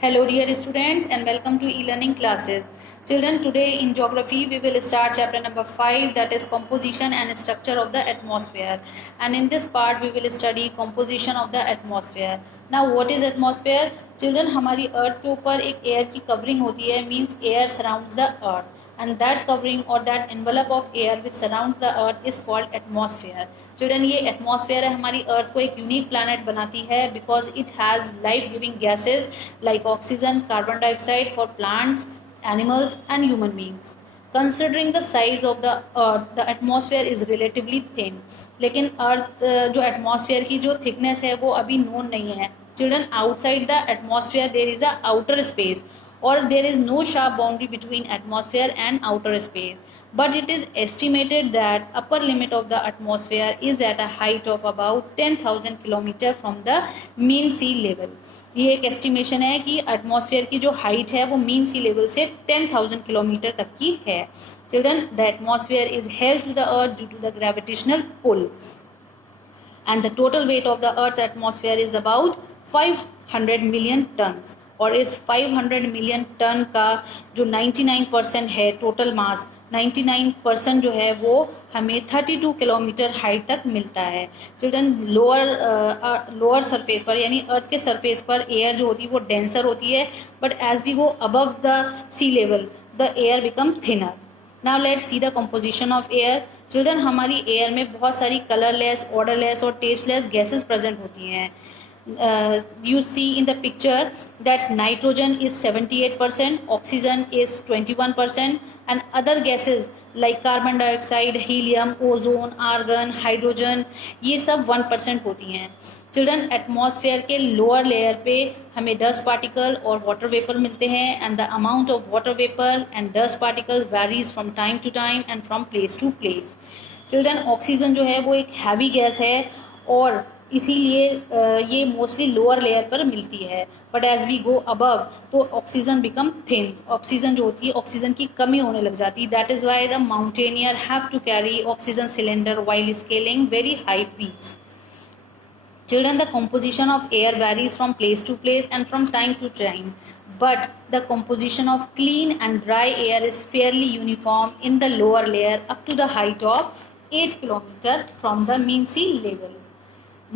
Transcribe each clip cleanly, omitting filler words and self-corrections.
Hello dear students and welcome to e-learning classes. Children, today in geography we will start chapter number 5, that is composition and structure of the atmosphere. And in this part we will study composition of the atmosphere. Now what is atmosphere? Children, हमारी अर्थ के ऊपर एक air की covering होती है, means air surrounds the earth. And that covering or that envelope of air which surrounds the earth is called atmosphere. Children, ये atmosphere है हमारी अर्थ को एक यूनिक planet बनाती है because it has life giving gases like oxygen, carbon dioxide for plants, animals and human beings. Considering the size of the earth, the atmosphere is relatively thin. लेकिन अर्थ जो atmosphere की जो thickness है वो अभी known नहीं है. Children, outside the atmosphere there is a outer space, or there is no sharp boundary between atmosphere and outer space, but it is estimated that upper limit of the atmosphere is at a height of about 10,000 km from the mean sea level. ये एक estimation है कि atmosphere की जो height है वो mean सी level से 10,000 kilometre तक की है. Children, the atmosphere is held to the earth due to the gravitational pull and the total weight of the earth's atmosphere is about 500 million tons. और इस 500 मिलियन टन का जो 99% है टोटल मास, 99% जो है वो हमें 32 किलोमीटर हाइट तक मिलता है. चिल्ड्रन, लोअर सरफेस पर यानी अर्थ के सरफेस पर एयर जो होती है वो डेंसर होती है, but as we go above the sea level the air become thinner. Now let's see the composition of air. Children, हमारी एयर में बहुत सारी कलरलेस, ऑर्डरलेस और टेस्टलेस गैसेस प्रेजेंट होती हैं. You see in the picture that nitrogen is 78%, oxygen is 21% and other gases like carbon dioxide, helium, ozone, argon, hydrogen ये सब 1% होती हैं. चिल्ड्रन, एटमॉस्फेयर के लोअर लेयर पे हमें डस्ट पार्टिकल और वाटर वेपर मिलते हैं and the amount of water vapour and dust particle varies from time to time and from place to place. Children, oxygen जो है वो एक हैवी गैस है और इसीलिए ये मोस्टली लोअर लेयर पर मिलती है, but as we go above तो ऑक्सीजन बिकम थिन. ऑक्सीजन जो होती है ऑक्सीजन की कमी होने लग जाती है. That is why the mountaineer have to carry oxygen cylinder while scaling very high peaks. Children, the composition of air varies from place to place and from time to time, but the composition of clean and dry air is fairly uniform in the lower layer up to the height of 8 km from the mean sea level.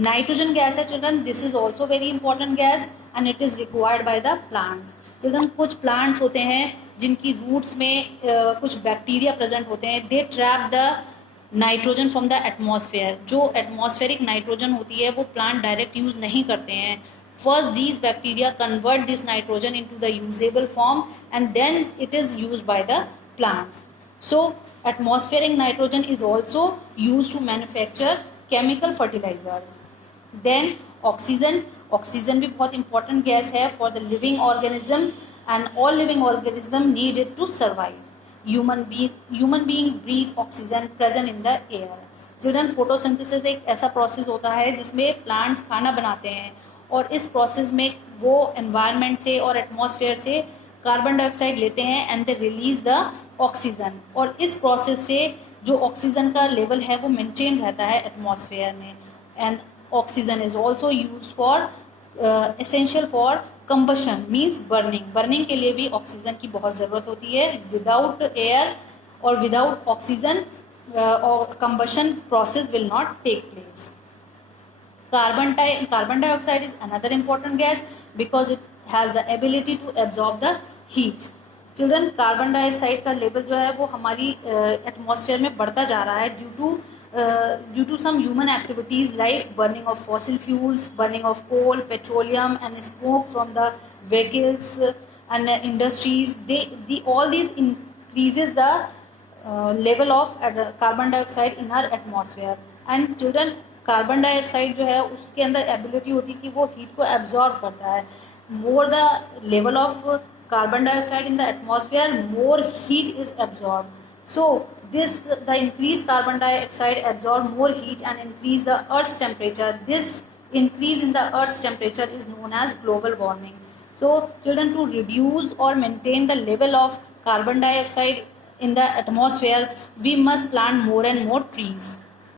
Nitrogen gas है children, this is also very important gas and it is required by the plants. Children, कुछ plants होते हैं जिनकी roots में कुछ bacteria present होते हैं. They trap the nitrogen from the atmosphere. जो एटमॉस्फेरिक नाइट्रोजन होती है वो प्लांट डायरेक्ट यूज नहीं करते हैं. First these bacteria convert this nitrogen into the usable form and then it is used by the plants. So atmospheric nitrogen is also use to manufacture chemical fertilisers. Then oxygen. Oxygen भी बहुत important gas है for the living organism and all living organism need it to survive. human being breathe oxygen present in the air. Children, photosynthesis एक ऐसा process होता है जिसमें plants खाना बनाते हैं और इस प्रोसेस में वो एनवायरनमेंट से और एटमॉस्फेयर से कार्बन डाइऑक्साइड लेते हैं and they release the oxygen. और इस प्रोसेस से जो ऑक्सीजन का लेवल है वो मेंटेन रहता है एटमॉस्फेयर में. And oxygen is also use for essential for combustion means burning. Burning के लिए भी ऑक्सीजन की बहुत ज़रूरत होती है. विदाउट एयर और without oxygen combustion process will not take place. Carbon dioxide is another important gas because it has the ability to absorb the heat. Children, carbon dioxide का लेवल जो है वो हमारी एटमॉस्फेयर में बढ़ता जा रहा है due to some human activities like burning of fossil fuels, burning of coal, petroleum and smoke from the vehicles and industries. All these increases the level of carbon dioxide in our atmosphere. And children, carbon dioxide जो है उसके अंदर ability होती है कि वो heat को absorb करता है. More the level of carbon dioxide in the atmosphere, more heat is absorb. So the increased carbon dioxide absorb more heat and increase the Earth's temperature. This increase in the Earth's temperature is known as global warming. So children, to reduce or maintain the level of carbon dioxide in the atmosphere, we must plant more and more trees.